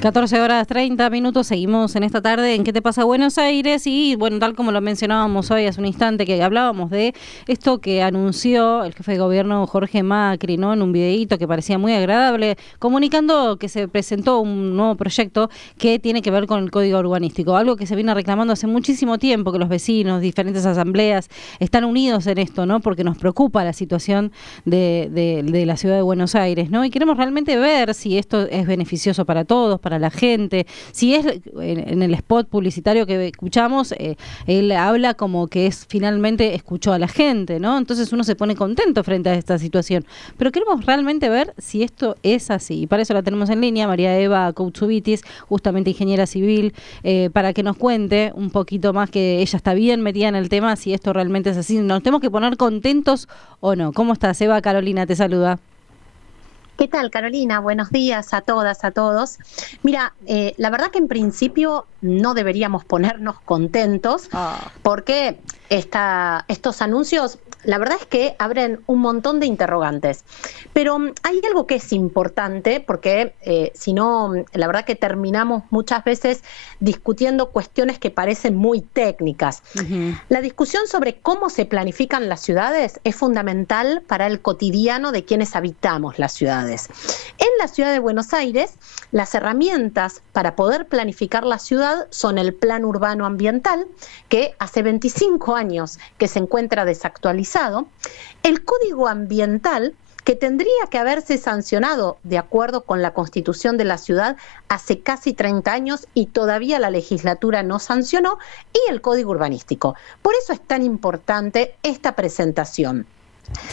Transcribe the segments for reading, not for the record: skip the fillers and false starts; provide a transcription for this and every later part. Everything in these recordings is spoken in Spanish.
14 horas 30 minutos, seguimos en esta tarde en ¿Qué te pasa Buenos Aires? Y bueno, tal como lo mencionábamos hoy hace un instante, que hablábamos de esto que anunció el jefe de gobierno Jorge Macri, ¿no? En un videíto que parecía muy agradable, comunicando que se presentó un nuevo proyecto que tiene que ver con el código urbanístico, algo que se viene reclamando hace muchísimo tiempo, que los vecinos, diferentes asambleas están unidos en esto, ¿no? Porque nos preocupa la situación de la ciudad de Buenos Aires, ¿no? Y queremos realmente ver si esto es beneficioso para todos, para la gente. Si es en el spot publicitario que escuchamos, él habla como que finalmente escuchó a la gente, ¿no? Entonces uno se pone contento frente a esta situación. Pero queremos realmente ver si esto es así. Y para eso la tenemos en línea, María Eva Koutsubitis, justamente ingeniera civil, para que nos cuente un poquito más, que ella está bien metida en el tema, si esto realmente es así. ¿Nos tenemos que poner contentos o no? ¿Cómo estás, Eva? Carolina te saluda. ¿Qué tal, Carolina? Buenos días a todas, a todos. Mira, la verdad que en principio no deberíamos ponernos contentos porque estos anuncios, la verdad es que abren un montón de interrogantes. Pero hay algo que es importante porque si no, la verdad que terminamos muchas veces discutiendo cuestiones que parecen muy técnicas. Uh-huh. La discusión sobre cómo se planifican las ciudades es fundamental para el cotidiano de quienes habitamos las ciudades. En la ciudad de Buenos Aires, las herramientas para poder planificar la ciudad son el Plan Urbano Ambiental, que hace 25 años que se encuentra desactualizado, el Código Ambiental, que tendría que haberse sancionado de acuerdo con la Constitución de la ciudad hace casi 30 años y todavía la legislatura no sancionó, y el Código Urbanístico. Por eso es tan importante esta presentación.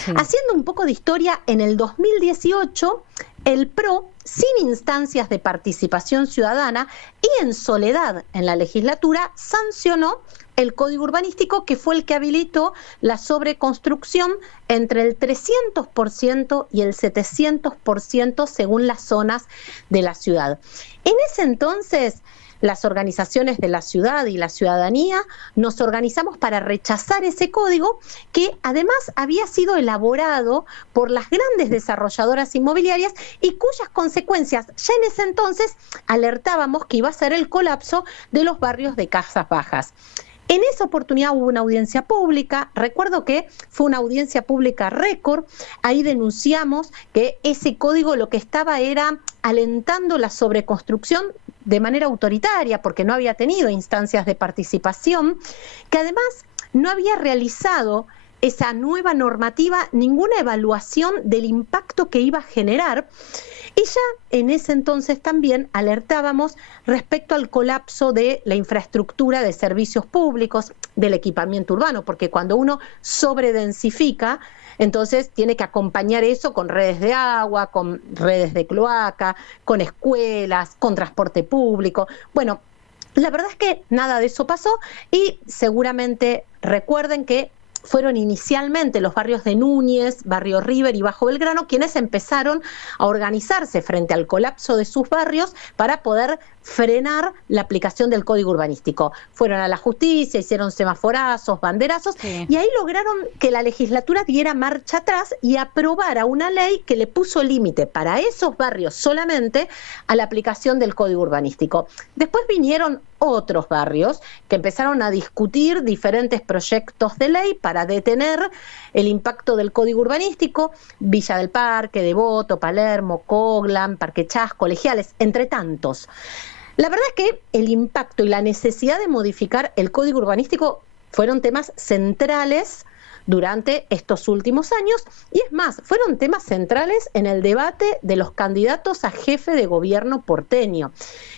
Sí. Haciendo un poco de historia, en el 2018, el PRO, sin instancias de participación ciudadana y en soledad en la legislatura, sancionó el Código Urbanístico, que fue el que habilitó la sobreconstrucción entre el 300% y el 700% según las zonas de la ciudad. En ese entonces, las organizaciones de la ciudad y la ciudadanía nos organizamos para rechazar ese código, que además había sido elaborado por las grandes desarrolladoras inmobiliarias y cuyas consecuencias ya en ese entonces alertábamos que iba a ser el colapso de los barrios de casas bajas. En esa oportunidad hubo una audiencia pública, recuerdo que fue una audiencia pública récord, ahí denunciamos que ese código lo que estaba era alentando la sobreconstrucción de manera autoritaria, porque no había tenido instancias de participación, que además no había realizado esa nueva normativa ninguna evaluación del impacto que iba a generar. Y ya en ese entonces también alertábamos respecto al colapso de la infraestructura de servicios públicos, del equipamiento urbano, porque cuando uno sobredensifica, entonces tiene que acompañar eso con redes de agua, con redes de cloaca, con escuelas, con transporte público. Bueno, la verdad es que nada de eso pasó y seguramente recuerden que fueron inicialmente los barrios de Núñez, Barrio River y Bajo Belgrano quienes empezaron a organizarse frente al colapso de sus barrios para poder frenar la aplicación del Código Urbanístico. Fueron a la justicia, hicieron semaforazos, banderazos, sí, y ahí lograron que la legislatura diera marcha atrás y aprobara una ley que le puso límite para esos barrios solamente a la aplicación del Código Urbanístico. Después vinieron otros barrios que empezaron a discutir diferentes proyectos de ley para detener el impacto del Código Urbanístico: Villa del Parque, Devoto, Palermo, Coglan, Parque Chas, Colegiales, entre tantos. La verdad es que el impacto y la necesidad de modificar el Código Urbanístico fueron temas centrales durante estos últimos años, y es más, fueron temas centrales en el debate de los candidatos a jefe de gobierno porteño.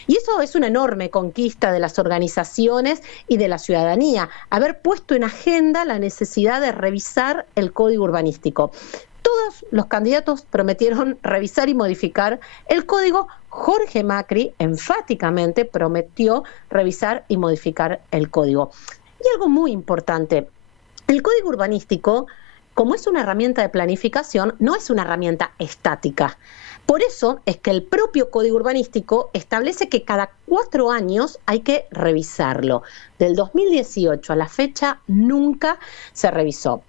Y eso es una enorme conquista de las organizaciones y de la ciudadanía, haber puesto en agenda la necesidad de revisar el Código Urbanístico. Todos los candidatos prometieron revisar y modificar el código. Jorge Macri enfáticamente prometió revisar y modificar el código. Y algo muy importante: el Código Urbanístico, como es una herramienta de planificación, no es una herramienta estática. Por eso es que el propio Código Urbanístico establece que cada 4 años hay que revisarlo. Del 2018 a la fecha nunca se revisó.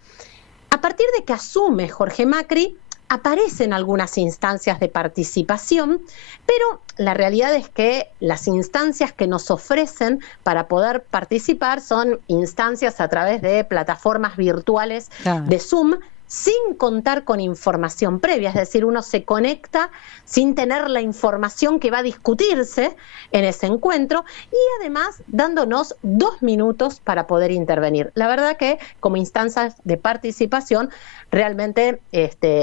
A partir de que asume Jorge Macri, aparecen algunas instancias de participación, pero la realidad es que las instancias que nos ofrecen para poder participar son instancias a través de plataformas virtuales de Zoom, sin contar con información previa, es decir, uno se conecta sin tener la información que va a discutirse en ese encuentro y además dándonos 2 minutos para poder intervenir. La verdad que como instancias de participación realmente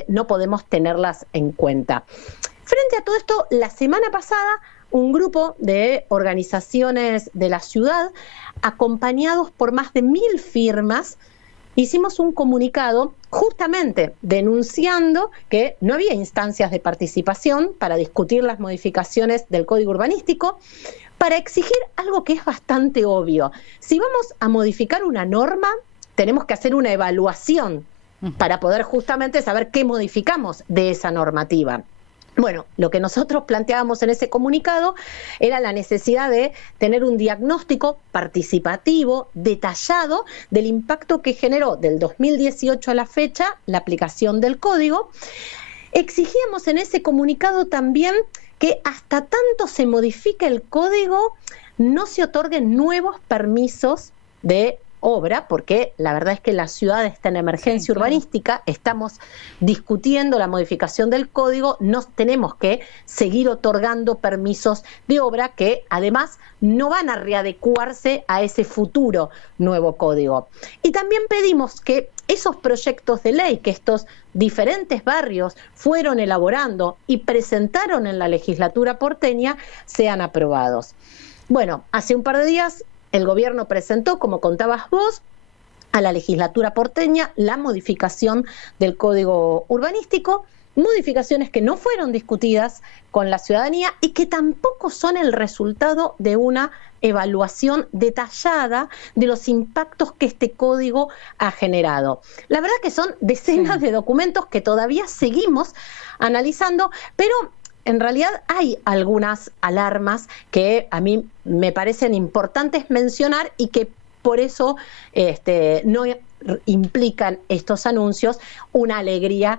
no podemos tenerlas en cuenta. Frente a todo esto, la semana pasada un grupo de organizaciones de la ciudad, acompañados por más de 1.000 firmas, hicimos un comunicado justamente denunciando que no había instancias de participación para discutir las modificaciones del Código Urbanístico, para exigir algo que es bastante obvio. Si vamos a modificar una norma, tenemos que hacer una evaluación para poder justamente saber qué modificamos de esa normativa. Bueno, lo que nosotros planteábamos en ese comunicado era la necesidad de tener un diagnóstico participativo, detallado, del impacto que generó del 2018 a la fecha la aplicación del código. Exigíamos en ese comunicado también que hasta tanto se modifique el código, no se otorguen nuevos permisos de obra, porque la verdad es que la ciudad está en emergencia urbanística, estamos discutiendo la modificación del código, no tenemos que seguir otorgando permisos de obra que además no van a readecuarse a ese futuro nuevo código. Y también pedimos que esos proyectos de ley que estos diferentes barrios fueron elaborando y presentaron en la legislatura porteña sean aprobados. Bueno, hace un par de días el gobierno presentó, como contabas vos, a la legislatura porteña la modificación del Código Urbanístico, modificaciones que no fueron discutidas con la ciudadanía y que tampoco son el resultado de una evaluación detallada de los impactos que este código ha generado. La verdad que son decenas de documentos que todavía seguimos analizando, pero en realidad hay algunas alarmas que a mí me parecen importantes mencionar y que por eso no implican estos anuncios una alegría,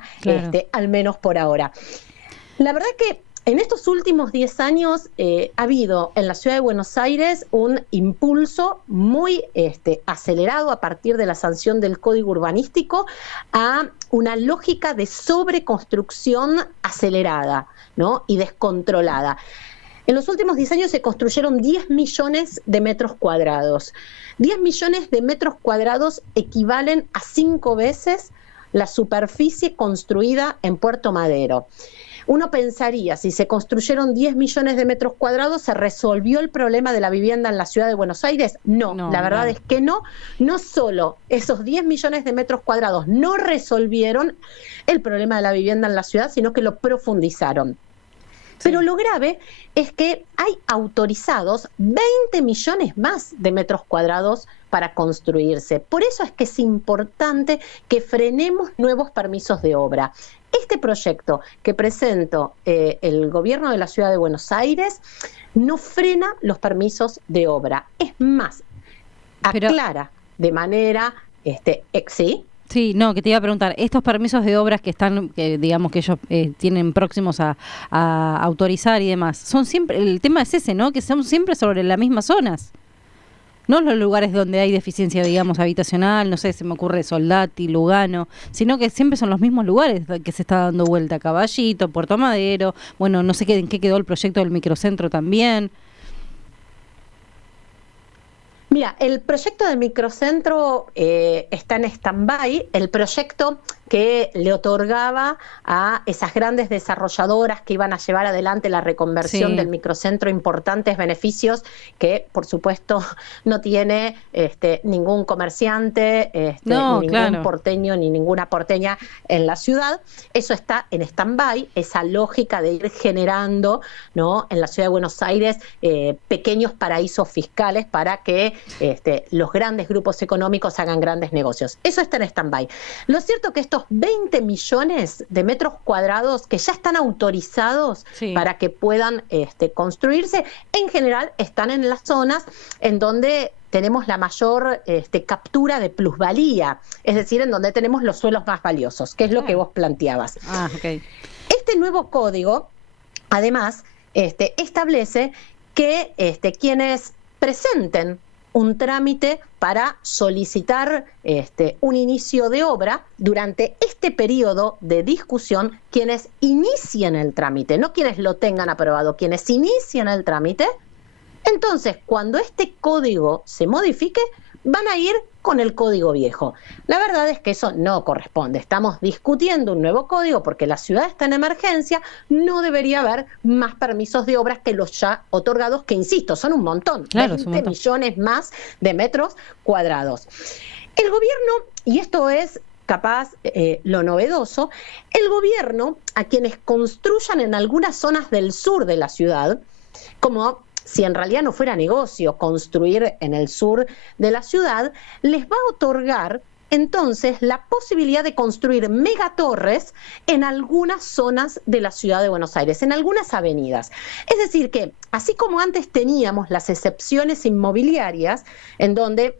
al menos por ahora. La verdad que en estos últimos 10 años ha habido en la ciudad de Buenos Aires un impulso muy acelerado a partir de la sanción del Código Urbanístico a una lógica de sobreconstrucción acelerada, ¿no? Y descontrolada. En los últimos 10 años se construyeron 10 millones de metros cuadrados. 10 millones de metros cuadrados equivalen a 5 veces la superficie construida en Puerto Madero. Uno pensaría, si se construyeron 10 millones de metros cuadrados, ¿se resolvió el problema de la vivienda en la ciudad de Buenos Aires? No, la verdad es que no. No solo esos 10 millones de metros cuadrados no resolvieron el problema de la vivienda en la ciudad, sino que lo profundizaron. Pero lo grave es que hay autorizados 20 millones más de metros cuadrados para construirse. Por eso es que es importante que frenemos nuevos permisos de obra. Este proyecto que presentó el gobierno de la ciudad de Buenos Aires no frena los permisos de obra. Es más, aclara de manera ¿sí? Sí, no, que te iba a preguntar, estos permisos de obras que están, digamos que ellos tienen próximos a autorizar y demás, son siempre, el tema es ese, ¿no? Que son siempre sobre las mismas zonas. No los lugares donde hay deficiencia, digamos, habitacional, no sé, se me ocurre Soldati, Lugano, sino que siempre son los mismos lugares que se está dando vuelta, Caballito, Puerto Madero, bueno, no sé en qué quedó el proyecto del microcentro también. Mira, el proyecto del microcentro está en stand-by, el proyecto que le otorgaba a esas grandes desarrolladoras que iban a llevar adelante la reconversión del microcentro importantes beneficios que, por supuesto, no tiene ningún comerciante, ni ningún porteño, ni ninguna porteña en la ciudad. Eso está en stand-by, esa lógica de ir generando, ¿no?, en la ciudad de Buenos Aires pequeños paraísos fiscales para que los grandes grupos económicos hagan grandes negocios. Eso está en stand-by. Lo cierto es que estos esos 20 millones de metros cuadrados que ya están autorizados para que puedan construirse, en general están en las zonas en donde tenemos la mayor captura de plusvalía, es decir, en donde tenemos los suelos más valiosos, que es lo que vos planteabas. Este nuevo código, además, establece que quienes presenten un trámite para solicitar un inicio de obra durante este periodo de discusión, quienes inicien el trámite, no quienes lo tengan aprobado, quienes inicien el trámite. Entonces, cuando este código se modifique, van a ir con el código viejo. La verdad es que eso no corresponde. Estamos discutiendo un nuevo código porque la ciudad está en emergencia, no debería haber más permisos de obras que los ya otorgados, que insisto, son un montón, 20 millones más de metros cuadrados. El gobierno, y esto es capaz lo novedoso, el gobierno a quienes construyan en algunas zonas del sur de la ciudad, como si en realidad no fuera negocio construir en el sur de la ciudad, les va a otorgar entonces la posibilidad de construir megatorres en algunas zonas de la ciudad de Buenos Aires, en algunas avenidas. Es decir que, así como antes teníamos las excepciones inmobiliarias, en donde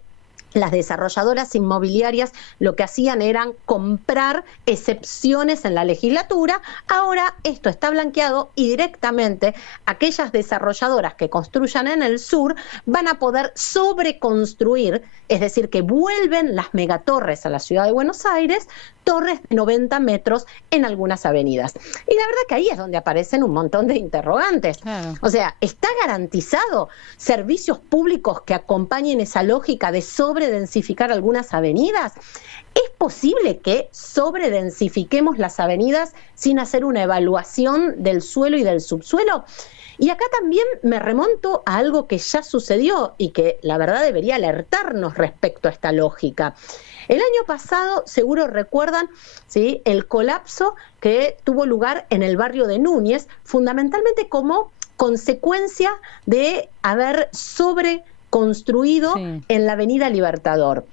las desarrolladoras inmobiliarias lo que hacían eran comprar excepciones en la legislatura, ahora esto está blanqueado y directamente aquellas desarrolladoras que construyan en el sur van a poder sobreconstruir, es decir, que vuelven las megatorres a la ciudad de Buenos Aires, torres de 90 metros en algunas avenidas. Y la verdad que ahí es donde aparecen un montón de interrogantes. O sea, ¿está garantizado servicios públicos que acompañen esa lógica de sobredensificar algunas avenidas? ¿Es posible que sobredensifiquemos las avenidas sin hacer una evaluación del suelo y del subsuelo? Y acá también me remonto a algo que ya sucedió y que la verdad debería alertarnos respecto a esta lógica. El año pasado, seguro recuerdan, ¿sí?, el colapso que tuvo lugar en el barrio de Núñez, fundamentalmente como consecuencia de haber sobreconstruido en la Avenida Libertador.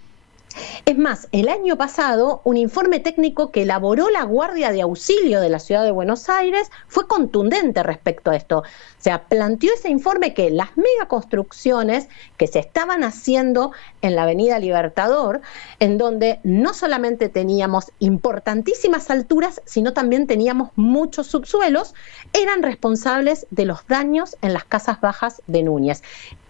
Es más, el año pasado, un informe técnico que elaboró la Guardia de Auxilio de la Ciudad de Buenos Aires fue contundente respecto a esto. O sea, planteó ese informe que las megaconstrucciones que se estaban haciendo en la Avenida Libertador, en donde no solamente teníamos importantísimas alturas, sino también teníamos muchos subsuelos, eran responsables de los daños en las casas bajas de Núñez.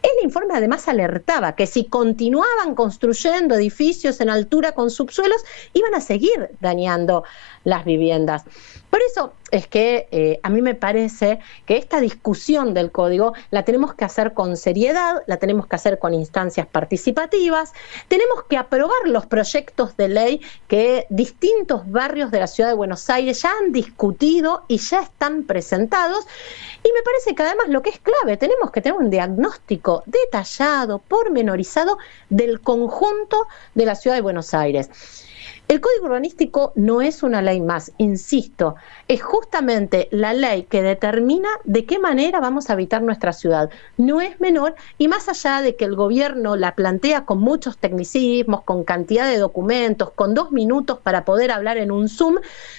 El informe además alertaba que si continuaban construyendo edificios en altura con subsuelos, iban a seguir dañando las viviendas. Por eso es que a mí me parece que esta discusión del código la tenemos que hacer con seriedad, la tenemos que hacer con instancias participativas, tenemos que aprobar los proyectos de ley que distintos barrios de la ciudad de Buenos Aires ya han discutido y ya están presentados. Y me parece que además lo que es clave, tenemos que tener un diagnóstico detallado, pormenorizado del conjunto de la ciudad de Buenos Aires. El Código Urbanístico no es una ley más, insisto, es justamente la ley que determina de qué manera vamos a habitar nuestra ciudad. No es menor, y más allá de que el gobierno la plantea con muchos tecnicismos, con cantidad de documentos, con 2 minutos para poder hablar en un Zoom,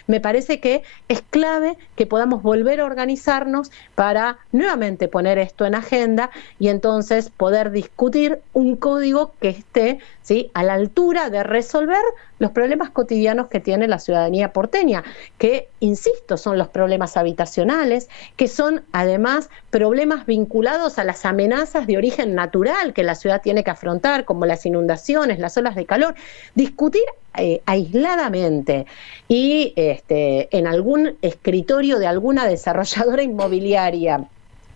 me parece que es clave que podamos volver a organizarnos para nuevamente poner esto en agenda y entonces poder discutir un código que esté, ¿sí?, a la altura de resolver los problemas cotidianos que tiene la ciudadanía porteña, que, insisto, son los problemas habitacionales, que son además problemas vinculados a las amenazas de origen natural que la ciudad tiene que afrontar, como las inundaciones, las olas de calor. Discutir aisladamente y en algún escritorio de alguna desarrolladora inmobiliaria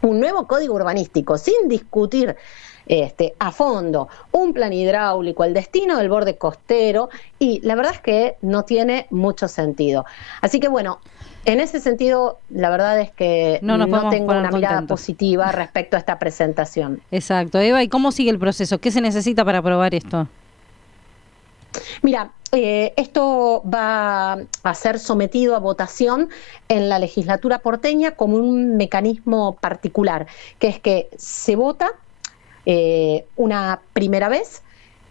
un nuevo código urbanístico sin discutir a fondo un plan hidráulico, el destino del borde costero, y la verdad es que no tiene mucho sentido. Así que bueno, en ese sentido, la verdad es que no tengo una mirada positiva respecto a esta presentación. Exacto. Eva, ¿y cómo sigue el proceso? ¿Qué se necesita para aprobar esto? Mira, esto va a ser sometido a votación en la legislatura porteña como un mecanismo particular, que es que se vota una primera vez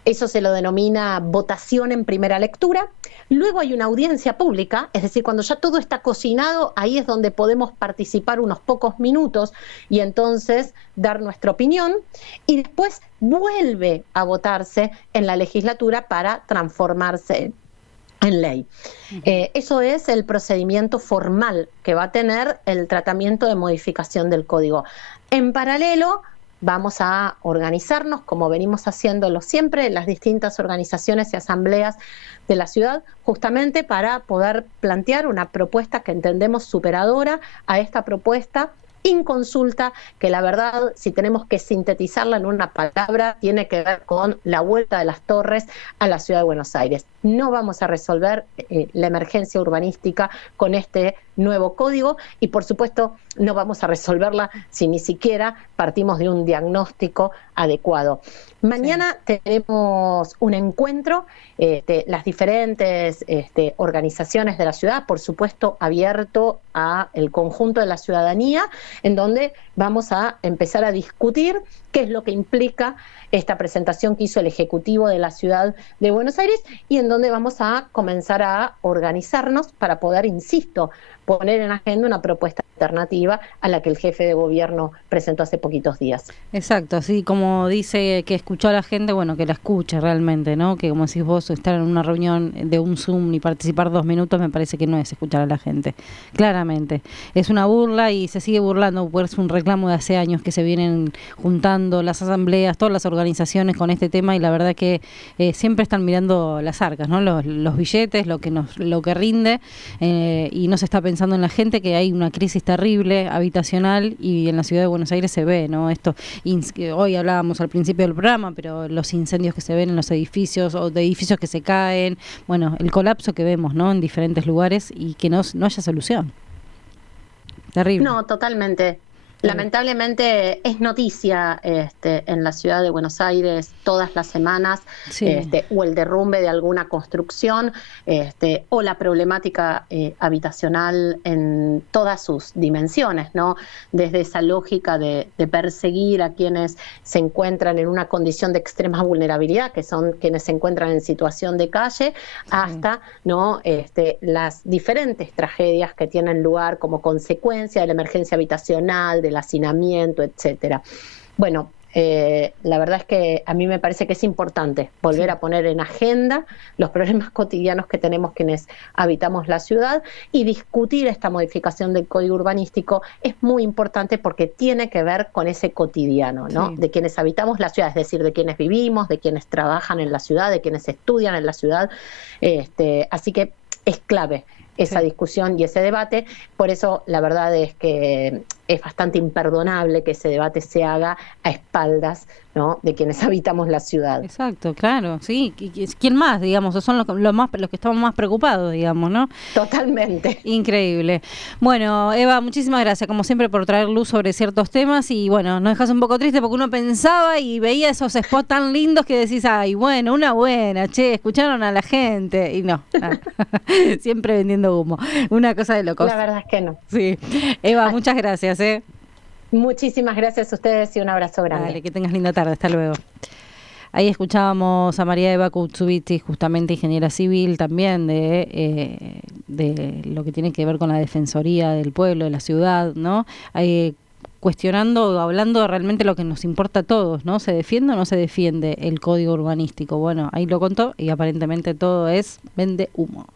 Eso se lo denomina votación en primera lectura. Luego hay una audiencia pública, es decir, cuando ya todo está cocinado, ahí es donde podemos participar unos pocos minutos y entonces dar nuestra opinión. Y después vuelve a votarse en la legislatura para transformarse en ley. Eso es el procedimiento formal que va a tener el tratamiento de modificación del código. En paralelo, vamos a organizarnos, como venimos haciéndolo siempre, en las distintas organizaciones y asambleas de la ciudad, justamente para poder plantear una propuesta que entendemos superadora a esta propuesta inconsulta, que la verdad, si tenemos que sintetizarla en una palabra, tiene que ver con la vuelta de las torres a la ciudad de Buenos Aires. No vamos a resolver la emergencia urbanística con este nuevo código y, por supuesto, no vamos a resolverla si ni siquiera partimos de un diagnóstico adecuado. Mañana tenemos un encuentro, las diferentes organizaciones de la ciudad, por supuesto, abierto a el conjunto de la ciudadanía, en donde vamos a empezar a discutir qué es lo que implica esta presentación que hizo el Ejecutivo de la Ciudad de Buenos Aires y en donde vamos a comenzar a organizarnos para poder, insisto, poner en agenda una propuesta alternativa a la que el jefe de gobierno presentó hace poquitos días. Exacto, así como dice que escuchó a la gente, bueno, que la escuche realmente, ¿no? Que como decís vos, estar en una reunión de un Zoom y participar 2 minutos me parece que no es escuchar a la gente, claramente. Es una burla y se sigue burlando, porque es un reclamo de hace años que se vienen juntando las asambleas, todas las organizaciones con este tema y la verdad que siempre están mirando las arcas, ¿no? Los billetes, lo que rinde y no se está pensando en la gente, que hay una crisis terrible habitacional y en la ciudad de Buenos Aires se ve, ¿no? Esto hoy hablábamos al principio del programa, pero los incendios que se ven en los edificios o de edificios que se caen, bueno, el colapso que vemos, ¿no? En diferentes lugares y que no haya solución. Terrible. No, totalmente. Lamentablemente es noticia en la ciudad de Buenos Aires todas las semanas, sí. O el derrumbe de alguna construcción, o la problemática habitacional en todas sus dimensiones, ¿no? Desde esa lógica de perseguir a quienes se encuentran en una condición de extrema vulnerabilidad, que son quienes se encuentran en situación de calle, hasta, ¿no? Las diferentes tragedias que tienen lugar como consecuencia de la emergencia habitacional, del hacinamiento, etcétera. Bueno, la verdad es que a mí me parece que es importante volver a poner en agenda los problemas cotidianos que tenemos quienes habitamos la ciudad y discutir esta modificación del código urbanístico es muy importante porque tiene que ver con ese cotidiano, ¿no? Sí. De quienes habitamos la ciudad, es decir, de quienes vivimos, de quienes trabajan en la ciudad, de quienes estudian en la ciudad, así que es clave esa discusión y ese debate. Por eso la verdad es que es bastante imperdonable que ese debate se haga a espaldas, ¿no? De quienes habitamos la ciudad. Exacto, claro, sí. ¿Quién más, digamos? Son los que estamos más preocupados, digamos, ¿no? Totalmente. Increíble. Bueno, Eva, muchísimas gracias, como siempre, por traer luz sobre ciertos temas y, bueno, nos dejas un poco triste porque uno pensaba y veía esos spots tan lindos que decís, ay, bueno, una buena, escucharon a la gente y no. Siempre vendiendo humo. Una cosa de locos. La verdad es que no. Sí. Eva, muchas gracias, Muchísimas gracias a ustedes y un abrazo grande. Dale, que tengas linda tarde. Hasta luego. Ahí escuchábamos a María Eva Kutsubitsi, justamente ingeniera civil también de lo que tiene que ver con la defensoría del pueblo, de la ciudad, ¿no? Cuestionando, hablando realmente lo que nos importa a todos, ¿no? ¿Se defiende o no se defiende el código urbanístico? Bueno, ahí lo contó y aparentemente todo es vende humo.